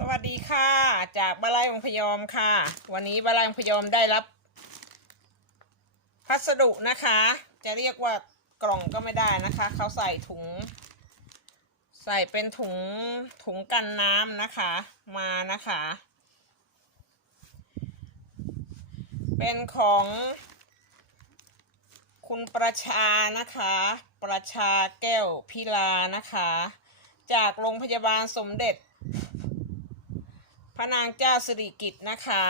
สวัสดีค่ะ จากบาลายองพยอมค่ะ วันนี้บาลายองพยอมได้รับ พัสดุนะคะ จะเรียกว่ากล่องก็ไม่ได้นะคะ เขาใส่ถุง ใส่เป็นถุงถุงกันน้ำนะคะ มานะคะ เป็นของคุณประชานะคะ ประชาแก้วพิลานะคะ จากโรงพยาบาลสมเด็จ พระนางเจ้าสิริกิตนะคะ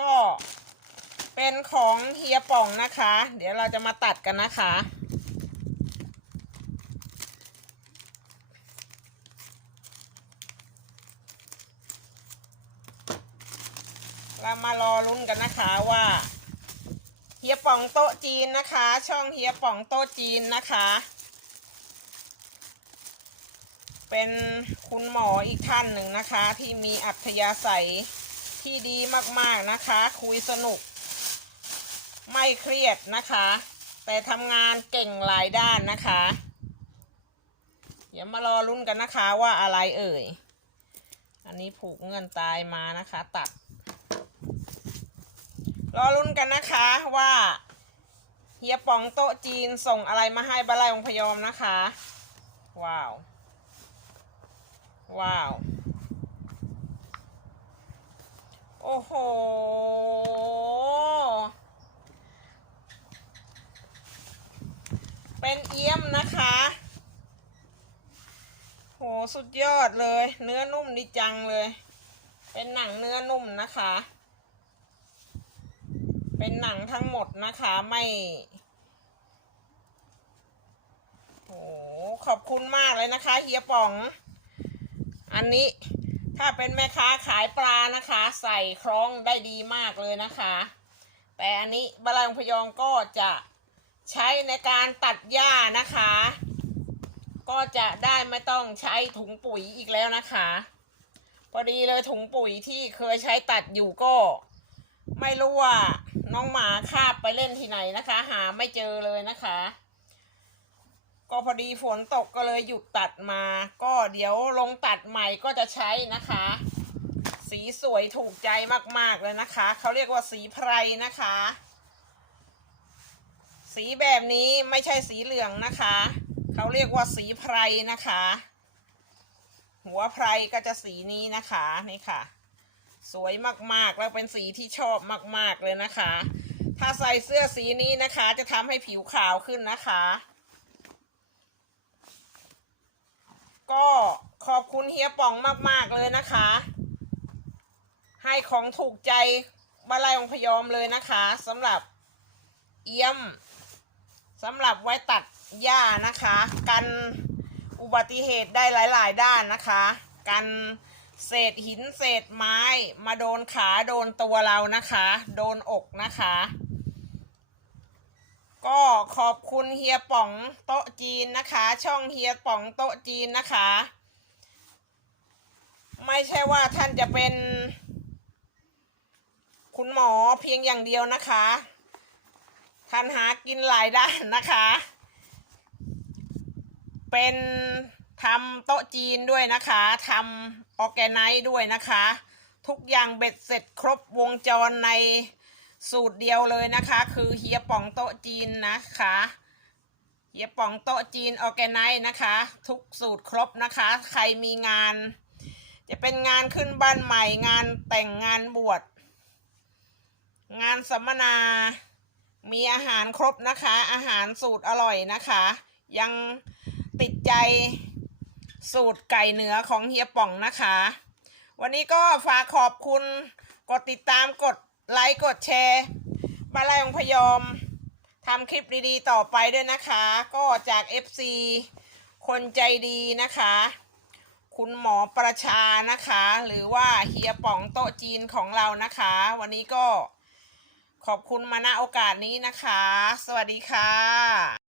ก็เป็นของเฮียป่องนะคะ เดี๋ยวเราจะมาตัดกันนะคะ เรามารอลุ้นกันนะคะว่าเฮียป่องโต๊ะจีนนะคะ ช่องเฮียป่องโต๊ะจีนนะคะ เป็นคุณหมออีกท่านหนึ่งนะคะ ที่มีอัธยาศัยที่ดีมากๆนะคะ คุยสนุก ไม่เครียดนะคะ แต่ทำงานเก่งหลายด้านนะคะ เดี๋ยวมารอลุ้นกันนะคะว่าอะไรเอ่ย อันนี้ผูกเงื่อนตายมานะคะ ตัด รอลุ้นกันนะคะว่าเฮียป๋องโต๊ะจีนส่งอะไรมาให้บ้านไร่องพยอมนะคะ ว้าว ว้าว โอ้โห เป็นเอี้ยมนะคะ โห สุดยอดเลย เนื้อนุ่มดีจังเลย เป็นหนังเนื้อนุ่มนะคะ เป็นหนังทั้งหมดนะคะไม่โหขอบคุณมากเลยนะคะ เฮียป๋อง อันนี้ถ้าเป็นแม่ค้าขายปลานะคะ ใส่คล้องได้ดีมากเลยนะคะ แต่อันนี้บาลางพยองก็จะใช้ในการตัดหญ้านะคะ ก็จะได้ไม่ต้องใช้ถุงปุ๋ยอีกแล้วนะคะ พอดีเลยถุงปุ๋ยที่เคยใช้ตัดอยู่ก็ ไม่รู้ว่าน้องหมาคาบไปเล่นที่ไหนนะคะ หาไม่เจอเลยนะคะ ก็พอดีฝนตกก็เลยหยุดตัดมา ก็เดี๋ยวลงตัดใหม่ก็จะใช้นะคะ สีสวยถูกใจมากๆเลยนะคะ เขาเรียกว่าสีไพรนะคะ สีแบบนี้ไม่ใช่สีเหลืองนะคะ เขาเรียกว่าสีไพรนะคะ หัวไพรก็จะสีนี้นะคะนี่ค่ะ สวยมากๆแล้วเป็นสีที่ชอบมาก ๆเลยนะคะ ถ้าใส่เสื้อสีนี้นะคะ จะทำให้ผิวขาวขึ้นนะคะ ก็ขอบคุณเฮียป่องมาก ๆ เลยนะคะ ให้ของถูกใจบาลายองพยอมเลยนะคะสำหรับเอี้ยมสำหรับไว้ตัดหญ้านะคะ กันอุบัติเหตุได้หลาย ๆ ด้านนะคะ กันเศษหินเศษไม้มาโดนขาโดนตัวเรานะคะ โดนอกนะคะ ก็ขอบคุณเฮียป๋องโต๊ะจีนนะคะ ช่องเฮียป๋องโต๊ะจีนนะคะ ไม่ใช่ว่าท่านจะเป็น คุณหมอเพียงอย่างเดียวนะคะ ท่านหากินหลายด้านนะคะ เป็นทำโต๊ะจีนด้วยนะคะทำออแกไนซ์ด้วยนะคะ ทุกอย่างเบ็ดเสร็จครบวงจรใน สูตรเดียวเลยนะคะ คือเฮียป่องโต๊ะจีนนะคะเฮียป่องโต๊ะจีนออแกไนซ์นะคะ ทุกสูตรครบนะคะ ใครมีงาน จะเป็นงานขึ้นบ้านใหม่งานแต่งงานบวชงานสัมมนา มีอาหารครบนะคะ อาหารสูตรอร่อยนะคะ ยังติดใจสูตรไก่เหนือของเฮียป่องนะคะ วันนี้ก็ฝากขอบคุณกดติดตามกด ไลค์กดแชร์บาลายองพยอมทำคลิปดีๆต่อไปด้วยนะคะ ก็จาก FC คนใจดีนะคะ คุณหมอประชานะคะ หรือว่าเฮียป่องโต๊ะจีนของเรานะคะ วันนี้ก็ขอบคุณมาณโอกาสนี้นะคะ สวัสดีค่ะ